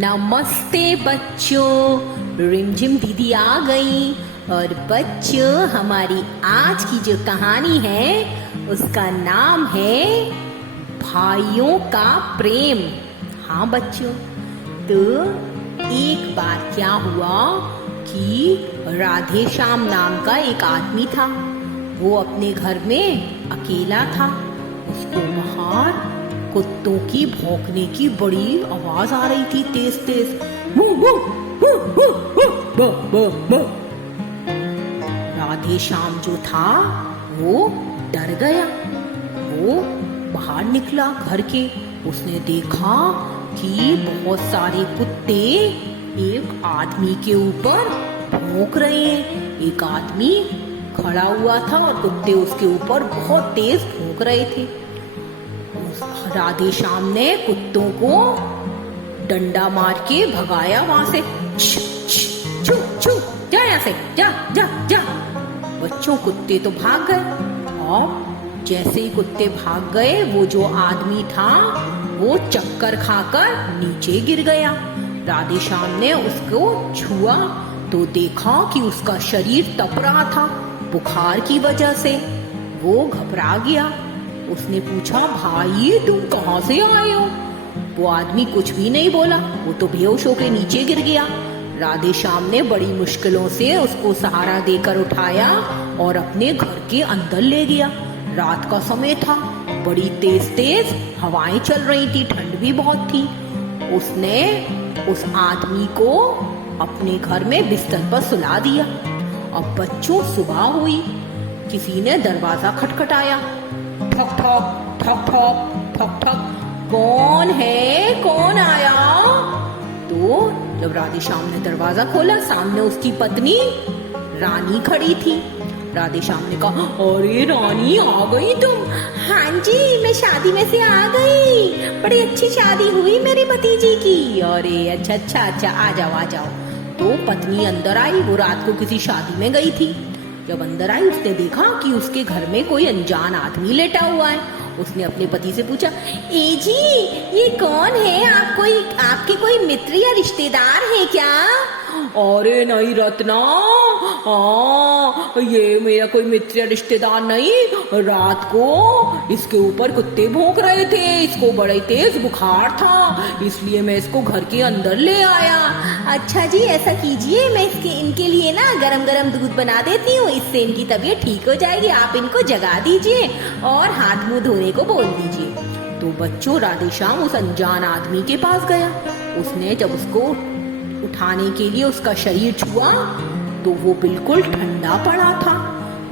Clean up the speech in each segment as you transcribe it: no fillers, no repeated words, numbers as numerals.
नमस्ते बच्चों, रिमझिम दीदी आ गई। और बच्चों, हमारी आज की जो कहानी है उसका नाम है भाइयों का प्रेम। हाँ बच्चों, तो एक बार क्या हुआ कि राधे श्याम नाम का एक आदमी था। वो अपने घर में अकेला था। उसको बाहर कुत्तों की भौंकने की बड़ी आवाज आ रही थी, तेज तेज। राधे श्याम जो था वो डर गया। वो बाहर निकला घर के। उसने देखा कि बहुत सारे कुत्ते एक आदमी के ऊपर भौंक रहे हैं। एक आदमी खड़ा हुआ था और कुत्ते उसके ऊपर बहुत तेज भौंक रहे थे। राधे श्याम ने कुत्तों को डंडा मार के भगाया वहां से। छू छू, जा यहाँ से, जा जा जा। बच्चों, कुत्ते तो भाग गए। और जैसे ही कुत्ते भाग गए, वो जो आदमी था वो चक्कर खाकर नीचे गिर गया। राधे श्याम ने उसको छुआ तो देखा कि उसका शरीर तप रहा था बुखार की वजह से। वो घबरा गया। उसने पूछा, भाई तुम कहाँ से आए हो? वो आदमी कुछ भी नहीं बोला। वो तो बेहोश होकर नीचे गिर गया। राधे श्याम ने बड़ी मुश्किलों से उसको सहारा देकर उठाया और अपने घर के अंदर ले गया। रात का समय था, बड़ी तेज तेज हवाएं चल रही थी, ठंड भी बहुत थी। उसने उस आदमी को अपने घर में बिस्तर पर सुला दिया। अब बच्चों, सुबह हुई। किसी ने दरवाजा खटखटाया। ठक ठक ठक ठक ठक ठक। कौन है? कौन आया? तो जब राधे श्याम ने दरवाजा खोला, सामने उसकी पत्नी रानी खड़ी थी। राधे श्याम ने कहा, अरे रानी, आ गई तुम? हाँ जी, मैं शादी में से आ गई। बड़ी अच्छी शादी हुई मेरी भतीजी की। अरे अच्छा अच्छा अच्छा, आ जाओ आ जाओ। तो पत्नी अंदर आई। वो रात को किसी शादी में गई थी। जब अंदर आई, उसने देखा कि उसके घर में कोई अनजान आदमी लेटा हुआ है। उसने अपने पति से पूछा, ए जी, ये कौन है? आपके कोई मित्र या रिश्तेदार है क्या? अरे नहीं रत्ना, ये मेरा कोई मित्र या रिश्तेदार नहीं। रात को इसके ऊपर कुत्ते भौंक रहे थे। इसको बड़े तेज बुखार था, इसलिए मैं इसको घर के अंदर ले आया। अच्छा जी, ऐसा कीजिए, मैं इनके लिए ना गरम गरम दूध बना देती हूँ। इससे इनकी तबीयत ठीक हो जाएगी। आप इनको जगा दीजिए और हाथ मुंह धोने को बोल दीजिए। तो बच्चों, राधे श्याम उस अनजान आदमी के पास गया। उसने जब उसको उठाने के लिए उसका शरीर छुआ तो वो बिल्कुल ठंडा पड़ा था।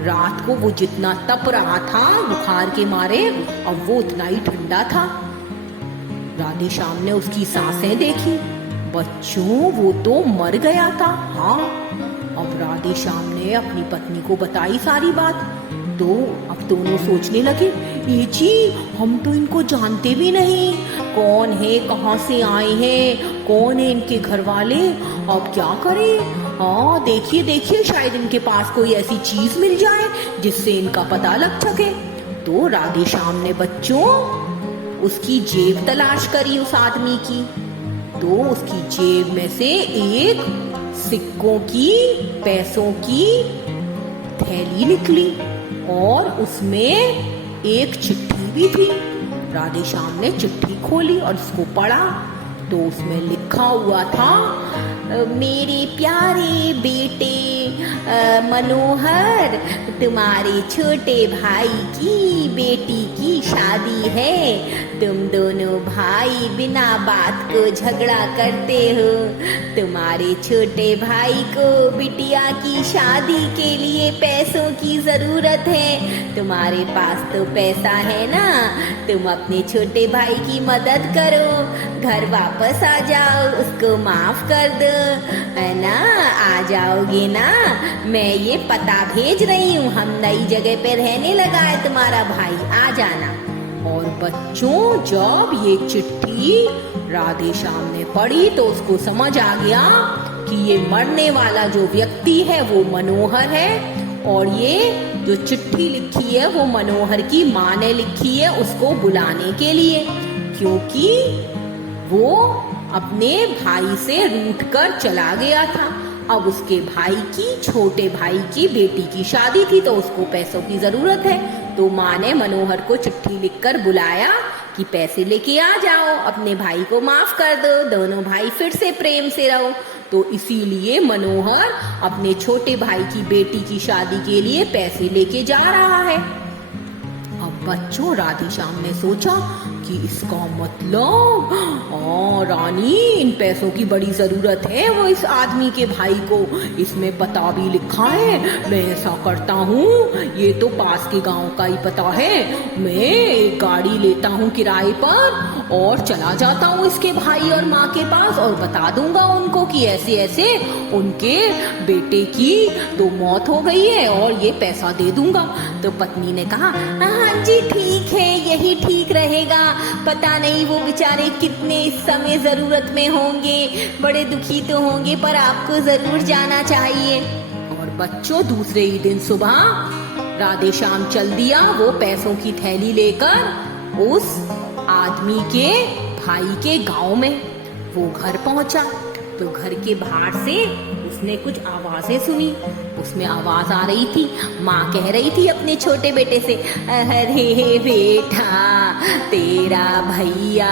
रात को वो जितना तप रहा था बुखार के मारे, अब वो उतना ही ठंडा था। राधे श्याम ने उसकी सांसें देखी। बच्चों, वो तो मर गया था। हाँ, अब राधे श्याम ने अपनी पत्नी को बताई सारी बात। तो अब दोनों सोचने लगे, ये जी, हम तो इनको जानते भी नहीं। कौन है, कहाँ से आए हैं, कौन है इनके घर वाले? अब क्या करें? हाँ, देखिए देखिए, शायद इनके पास कोई ऐसी चीज मिल जाए जिससे इनका पता लग सके। तो राधे श्याम ने बच्चों उसकी जेब तलाश करी उस आदमी की। तो उसकी जेब में से एक सिक्कों की, पैसों की थैली निकली और उसमें एक चिट्ठी भी थी। राधे श्याम ने चिट्ठी खोली और उसको पढ़ा तो उसमें लिखा हुआ था, मेरे प्यारे बेटे मनोहर, तुम्हारे छोटे भाई की बेटी की शादी है। तुम दोनों भाई बिना बात को झगड़ा करते हो। तुम्हारे छोटे भाई को बिटिया की शादी के लिए पैसों की जरूरत है। तुम्हारे पास तो पैसा है ना, तुम अपने छोटे भाई की मदद करो, घर वापस आ जाओ, उसको माफ कर दो, है ना? आ जाओगे ना? मैं ये पता भेज रही हूँ, हम नई जगह पे रहने लगा है तुम्हारा भाई, आ जाना। और बच्चों, जब ये चिट्ठी राधे श्याम ने पढ़ी तो उसको समझ आ गया कि ये मरने वाला जो व्यक्ति है वो मनोहर है। और ये जो चिट्ठी लिखी है वो मनोहर की माँ ने लिखी है उसको बुलाने के लिए, क्योंकि वो अपने भाई से रूठकर चला गया था। अब उसके भाई की, छोटे भाई की बेटी की शादी थी, तो उसको पैसों की जरूरत है। तो माँ ने मनोहर को चिट्ठी लिखकर बुलाया कि पैसे लेके आ जाओ, अपने भाई को माफ कर दो, दोनों भाई फिर से प्रेम से रहो। तो इसीलिए मनोहर अपने छोटे भाई की बेटी की शादी के लिए पैसे लेके जा रहा है। अब बच्चों, राधेश्याम ने सोचा कि इसका मतलब रानी, इन पैसों की बड़ी जरूरत है वो इस आदमी के भाई को, इसमें पता भी लिखा है। मैं ऐसा करता हूँ, ये तो पास के गांव का ही पता है, मैं एक गाड़ी लेता हूँ किराए पर और चला जाता हूँ इसके भाई और माँ के पास और बता दूंगा उनको कि ऐसे ऐसे उनके बेटे की तो मौत हो गई है और ये पैसा दे दूंगा। तो पत्नी ने कहा, हाँ जी ठीक है, यही ठीक रहेगा। पता नहीं वो बेचारे कितने इस समय जरूरत में होंगे, बड़े दुखी तो होंगे, पर आपको जरूर जाना चाहिए। और बच्चों, दूसरे ही दिन सुबह राधेश्याम चल दिया वो पैसों की थैली लेकर उस आदमी के भाई के गांव में। वो घर पहुंचा तो घर के बाहर से उसने कुछ आवाजें सुनी। उसमें आवाज आ रही थी, माँ कह रही थी अपने छोटे बेटे से, अरे बेटा, तेरा भैया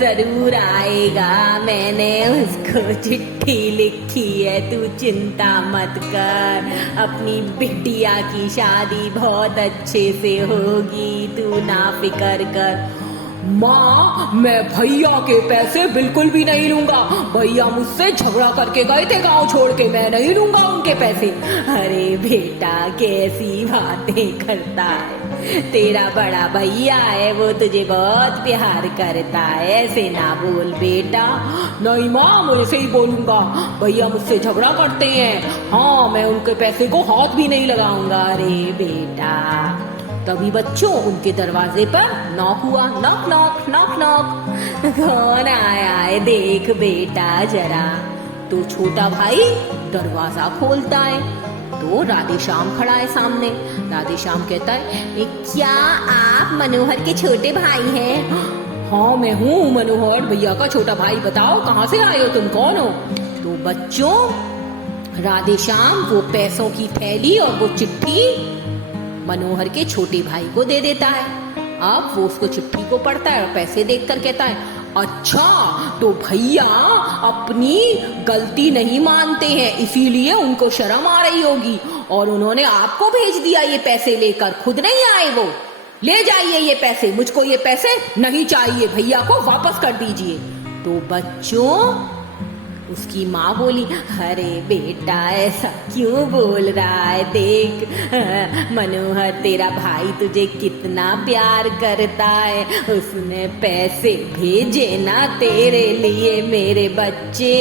जरूर आएगा, मैंने उसको चिट्ठी लिखी है, तू चिंता मत कर, अपनी बिटिया की शादी बहुत अच्छे से होगी, तू ना फिकर कर। माँ, मैं भैया के पैसे बिल्कुल भी नहीं लूंगा, भैया मुझसे झगड़ा करके गए थे गांव छोड़ के, मैं नहीं लूंगा उनके पैसे। अरे बेटा, कैसी बातें करता है, तेरा बड़ा भैया है, वो तुझे बहुत प्यार करता है, ऐसे ना बोल बेटा। नहीं माँ, मैं ऐसे ही बोलूंगा, भैया मुझसे झगड़ा करते हैं, हाँ मैं उनके पैसे को हाथ भी नहीं लगाऊंगा। अरे बेटा, तभी बच्चों उनके दरवाजे पर नॉक हुआ, नॉक नॉक नॉक नॉक। कौन आया है देख बेटा जरा। तो छोटा भाई दरवाजा खोलता है तो राधेश्याम खड़ा है सामने। राधेश्याम कहता है, क्या आप मनोहर के छोटे भाई हैं? हाँ मैं हूँ मनोहर भैया का छोटा भाई, बताओ कहाँ से आए हो, तुम कौन हो? तो बच्चों, राधेश्याम वो पैसों की थैली और वो चिट्ठी मनोहर के छोटे भाई को दे देता है। अब वो उसको चिट्ठी को पढ़ता है और पैसे देखकर कहता है, अच्छा तो भैया अपनी गलती नहीं मानते हैं, इसीलिए उनको शर्म आ रही होगी और उन्होंने आपको भेज दिया ये पैसे लेकर, खुद नहीं आए वो। ले जाइए ये पैसे, मुझको ये पैसे नहीं चाहिए, भैया को वापस कर दीजिए। तो बच्चों, उसकी माँ बोली, अरे बेटा ऐसा क्यों बोल रहा है, देख मनोहर तेरा भाई तुझे कितना प्यार करता है, उसने पैसे भेजे ना तेरे लिए मेरे बच्चे।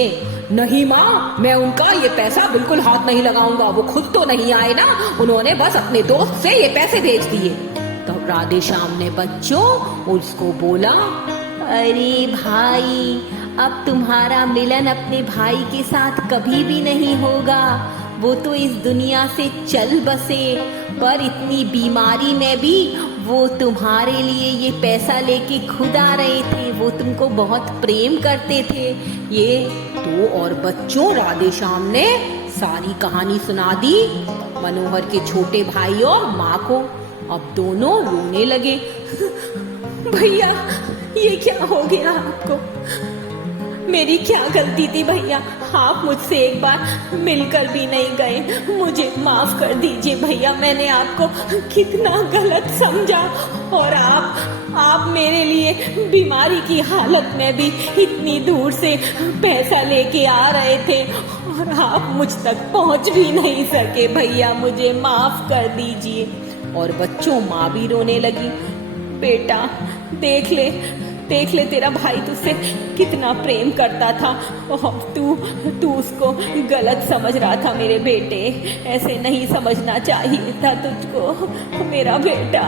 नहीं माँ, मैं उनका ये पैसा बिल्कुल हाथ नहीं लगाऊंगा, वो खुद तो नहीं आए ना, उन्होंने बस अपने दोस्त से ये पैसे भेज दिए। तब राधेश्याम ने बच्चों उसको बोला, अरे भाई, अब तुम्हारा मिलन अपने भाई के साथ कभी भी नहीं होगा, वो तो इस दुनिया से चल बसे, पर इतनी बीमारी में भी वो तुम्हारे लिए ये पैसा लेके खुद आ रहे थे, वो तुमको बहुत प्रेम करते थे। ये तो और बच्चों, राधेश्याम ने सारी कहानी सुना दी मनोहर के छोटे भाई और माँ को। अब दोनों रोने लगे। भैया, ये क्या हो गया आपको? मेरी क्या गलती थी भैया, आप मुझसे एक बार मिलकर भी नहीं गए, मुझे माफ कर दीजिए भैया, मैंने आपको कितना गलत समझा और आप मेरे लिए बीमारी की हालत में भी इतनी दूर से पैसा लेके आ रहे थे और आप मुझ तक पहुंच भी नहीं सके, भैया मुझे माफ कर दीजिए। और बच्चों, माँ भी रोने लगी। बेटा देख ले तेरा भाई तुझसे कितना प्रेम करता था और तू उसको गलत समझ रहा था मेरे बेटे, ऐसे नहीं समझना चाहिए था तुझको मेरा बेटा।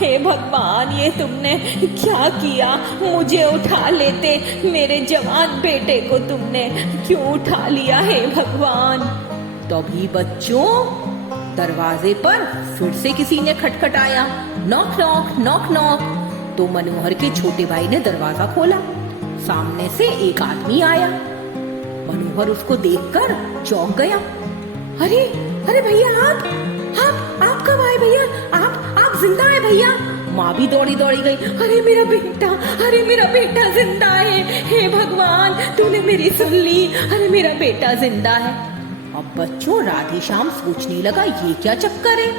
हे भगवान, ये तुमने क्या किया, मुझे उठा लेते, मेरे जवान बेटे को तुमने क्यों उठा लिया हे भगवान। तभी बच्चों, दरवाजे पर फिर से किसी ने खटखटाया, नॉक नॉक नॉक नॉक। तो मनोहर के छोटे भाई ने दरवाजा खोला। सामने से एक आदमी आया। मनोहर उसको देखकर चौंक गया। अरे अरे भैया, आप कब आए भैया? आप जिंदा है भैया? माँ भी दौड़ी दौड़ी गई। अरे मेरा बेटा जिंदा है। हे भगवान, तूने मेरी सुन ली। अरे मेरा बेटा जिंदा है। अब बच्चों, राधेश्याम सोचने लगा, ये क्या चक्कर है?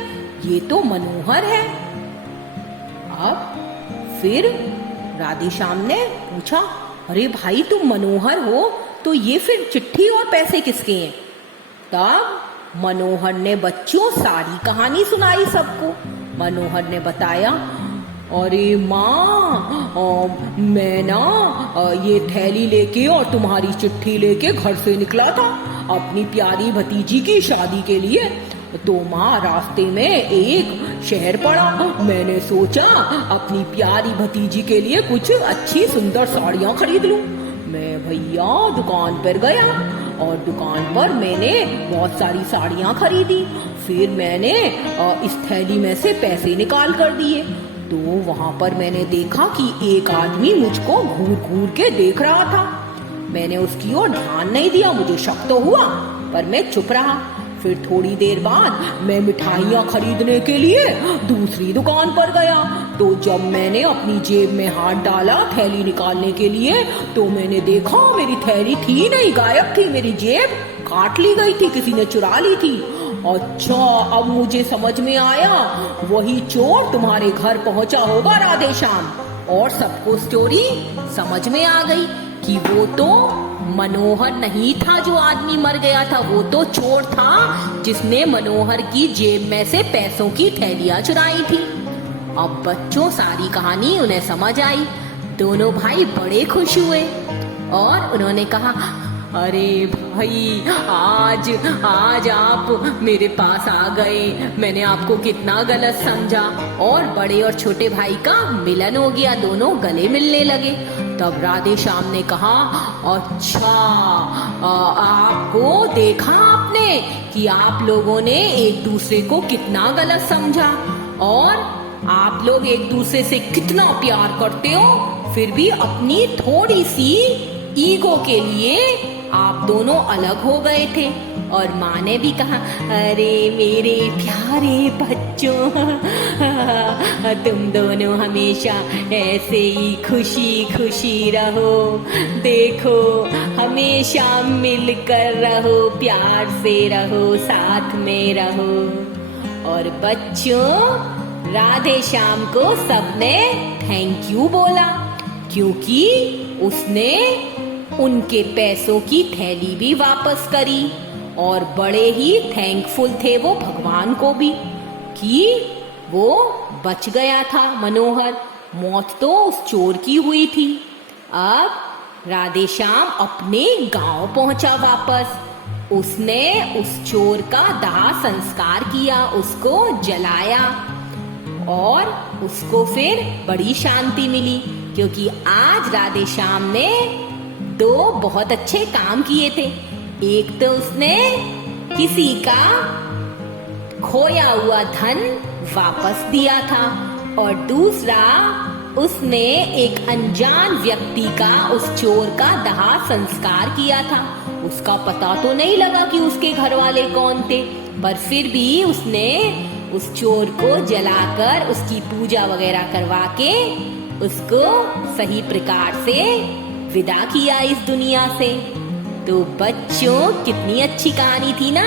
ये तो मनोहर है। अब फिर राधेश्याम ने पूछा, अरे भाई तुम मनोहर हो तो ये फिर चिट्ठी और पैसे किसके हैं? तब मनोहर ने बच्चों सारी कहानी सुनाई सबको। मनोहर ने बताया, अरे माँ, मैं ना ये थैली लेके और तुम्हारी चिट्ठी लेके घर से निकला था अपनी प्यारी भतीजी की शादी के लिए। तो माँ, रास्ते में एक शहर पड़ा। मैंने सोचा अपनी प्यारी भतीजी के लिए कुछ अच्छी सुंदर साड़ियाँ खरीद लूं। मैं भैया दुकान पर गया और दुकान पर मैंने बहुत सारी साड़ियाँ खरीदी। फिर मैंने इस थैली में से पैसे निकाल कर दिए। तो वहाँ पर मैंने देखा कि एक आदमी मुझको घूर घूर के देख रहा था। मैंने उसकी ओर ध्यान नहीं दिया, मुझे शक तो हुआ पर मैं चुप रहा। फिर थोड़ी देर बाद मैं मिठाइयाँ खरीदने के लिए दूसरी दुकान पर गया। तो जब मैंने अपनी जेब में हाथ डाला थैली निकालने के लिए, तो मैंने देखा मेरी थैली थी नहीं, गायब थी। मेरी जेब काट ली गई थी, किसी ने चुरा ली थी। अच्छा, अब मुझे समझ में आया, वही चोर तुम्हारे घर पहुंचा होगा राधेश्याम। और सबको स्टोरी समझ में आ गई कि वो तो मनोहर नहीं था जो आदमी मर गया था, वो तो चोर था जिसने मनोहर की जेब में से पैसों की थैलियां चुराई थी। अब बच्चों, सारी कहानी उन्हें समझ आई। दोनों भाई बड़े खुश हुए और उन्होंने कहा, अरे भाई, आज आप मेरे पास आ गए। मैंने आपको कितना गलत समझा। और बड़े और छोटे भाई का मिलन हो गया, दोनों गले मिलने लगे। तब राधेश्याम ने कहा, अच्छा, आपको देखा आपने कि आप लोगों ने एक दूसरे को कितना गलत समझा और आप लोग एक दूसरे से कितना प्यार करते हो, फिर भी अपनी थोड़ी सी ईगो के लिए आप दोनों अलग हो गए थे। और माँ ने भी कहा, अरे मेरे प्यारे बच्चों, तुम दोनों हमेशा ऐसे ही खुशी खुशी रहो। देखो, हमेशा मिलकर रहो, प्यार से रहो, साथ में रहो। और बच्चों, राधेश्याम को सबने थैंक यू बोला, क्योंकि उसने उनके पैसों की थैली भी वापस करी। और बड़े ही थैंकफुल थे वो भगवान को भी कि वो बच गया था मनोहर। मौत तो उस चोर की हुई थी। अब राधेश्याम अपने गांव पहुंचा वापस। उसने उस चोर का दाह संस्कार किया, उसको जलाया और उसको फिर बड़ी शांति मिली, क्योंकि आज राधेश्याम ने दो बहुत अच्छे काम किए थे। एक तो उसने किसी का खोया हुआ धन वापस दिया था और दूसरा उसने एक अनजान व्यक्ति का, उस चोर का दाह संस्कार किया था। उसका पता तो नहीं लगा कि उसके घर वाले कौन थे, पर फिर भी उसने उस चोर को जलाकर उसकी पूजा वगैरह करवा के उसको सही प्रकार से विदा किया इस दुनिया से। तो बच्चों, कितनी अच्छी कहानी थी ना।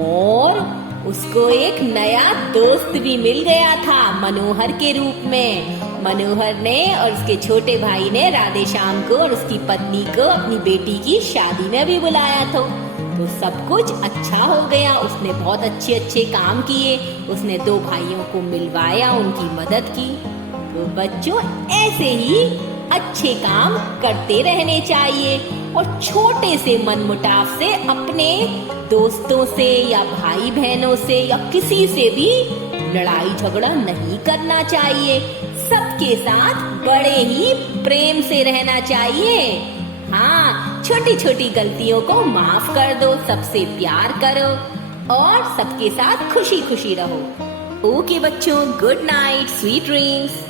और उसको एक नया दोस्त भी मिल गया था मनोहर के रूप में। मनोहर ने और उसके छोटे भाई ने राधेश्याम को और उसकी पत्नी को अपनी बेटी की शादी में भी बुलाया था। तो सब कुछ अच्छा हो गया। उसने बहुत अच्छे अच्छे काम किए, उसने दो भाइयों को मिलवाया, उनकी मदद की। तो बच्चों, ऐसे ही अच्छे काम करते रहने चाहिए और छोटे से मनमुटाव से, अपने दोस्तों से या भाई बहनों से या किसी से भी लड़ाई झगड़ा नहीं करना चाहिए। सबके साथ बड़े ही प्रेम से रहना चाहिए। हाँ, छोटी छोटी गलतियों को माफ कर दो, सबसे प्यार करो और सबके साथ खुशी खुशी रहो। ओके बच्चों, गुड नाइट, स्वीट ड्रीम्स।